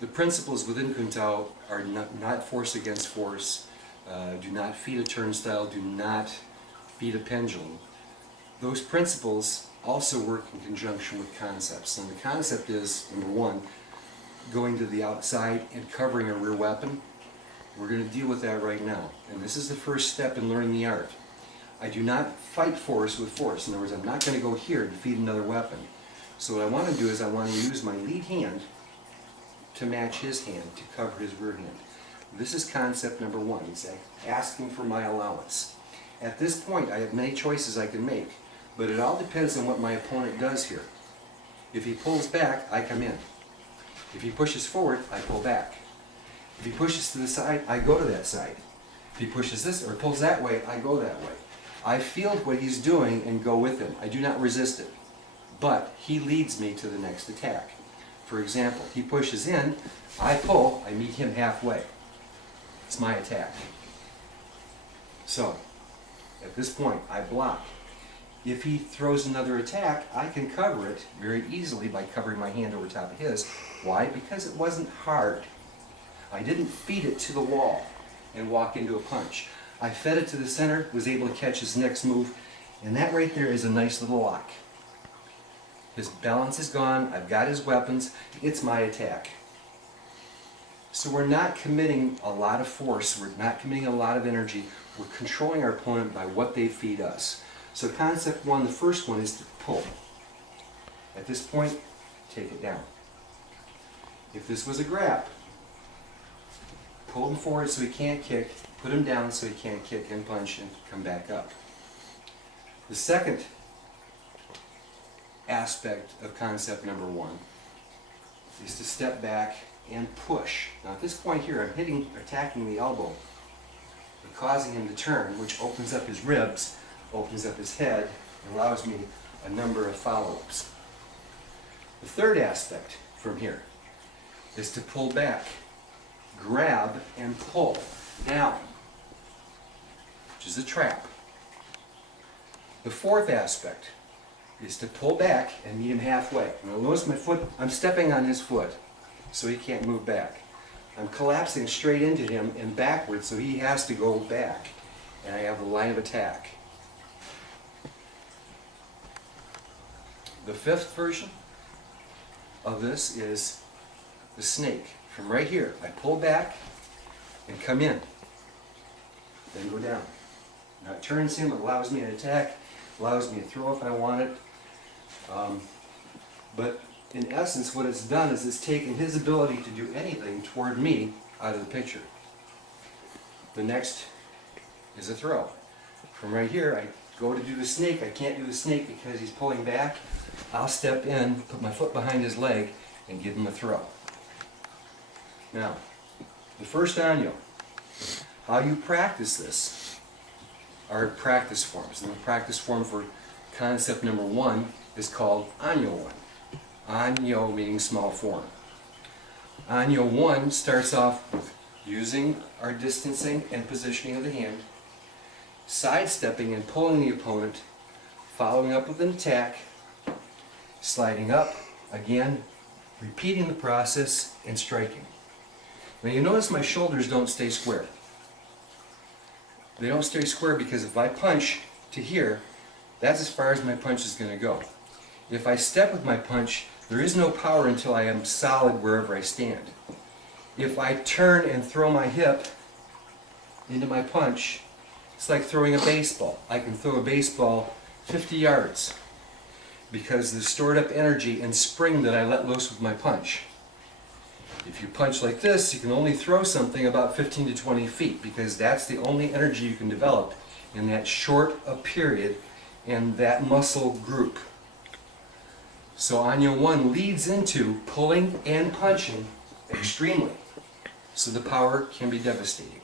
The principles within Kuntaw are not force against force, do not feed a turnstile, do not feed a pendulum. Those principles also work in conjunction with concepts. And the concept is, number one, going to the outside and covering a rear weapon. We're going to deal with that right now. And this is the first step in learning the art. I do not fight force with force. In other words, I'm not going to go here to feed another weapon. So what I want to do is I want to use my lead hand to match his hand, to cover his rear hand. This is concept number one. He's asking for my allowance. At this point, I have many choices I can make, but it all depends on what my opponent does here. If he pulls back, I come in. If he pushes forward, I pull back. If he pushes to the side, I go to that side. If he pushes this or pulls that way, I go that way. I feel what he's doing and go with him. I do not resist it, but he leads me to the next attack. For example, he pushes in, I pull, I meet him halfway. It's my attack. So, at this point, I block. If he throws another attack, I can cover it very easily by covering my hand over top of his. Why? Because it wasn't hard. I didn't feed it to the wall and walk into a punch. I fed it to the center, was able to catch his next move, and that right there is a nice little lock. His balance is gone, I've got his weapons, it's my attack. So we're not committing a lot of force, we're not committing a lot of energy, we're controlling our opponent by what they feed us. So concept one, the first one, is to pull. At this point, take it down. If this was a grab, pull him forward so he can't kick, put him down so he can't kick and punch and come back up. The second aspect of concept number one is to step back and push. Now at this point here, I'm attacking the elbow, and causing him to turn, which opens up his ribs, opens up his head, and allows me a number of follow-ups. The third aspect from here is to pull back, grab and pull down, which is a trap. The fourth aspect is to pull back and meet him halfway. Now notice my foot, I'm stepping on his foot so he can't move back. I'm collapsing straight into him and backwards so he has to go back. And I have the line of attack. The fifth version of this is the snake. From right here, I pull back and come in, then go down. Now it turns him, it allows me an attack, allows me to throw if I want it. But in essence, what it's done is it's taken his ability to do anything toward me out of the picture. The next is a throw. From right here, I go to do the snake. I can't do the snake because he's pulling back. I'll step in, put my foot behind his leg, and give him a throw. Now, the first Anyo, how you practice this are practice forms. And the practice form for concept number one is called Anyo 1. Anyo meaning small form. Anyo 1 starts off with using our distancing and positioning of the hand, sidestepping and pulling the opponent, following up with an attack, sliding up, again, repeating the process, and striking. Now you notice my shoulders don't stay square. They don't stay square because if I punch to here, that's as far as my punch is going to go. If I step with my punch, there is no power until I am solid wherever I stand. If I turn and throw my hip into my punch, it's like throwing a baseball. I can throw a baseball 50 yards because of the stored up energy and spring that I let loose with my punch. If you punch like this, you can only throw something about 15 to 20 feet because that's the only energy you can develop in that short a period and that muscle group. So Anyo 1 leads into pulling and punching extremely, so the power can be devastating.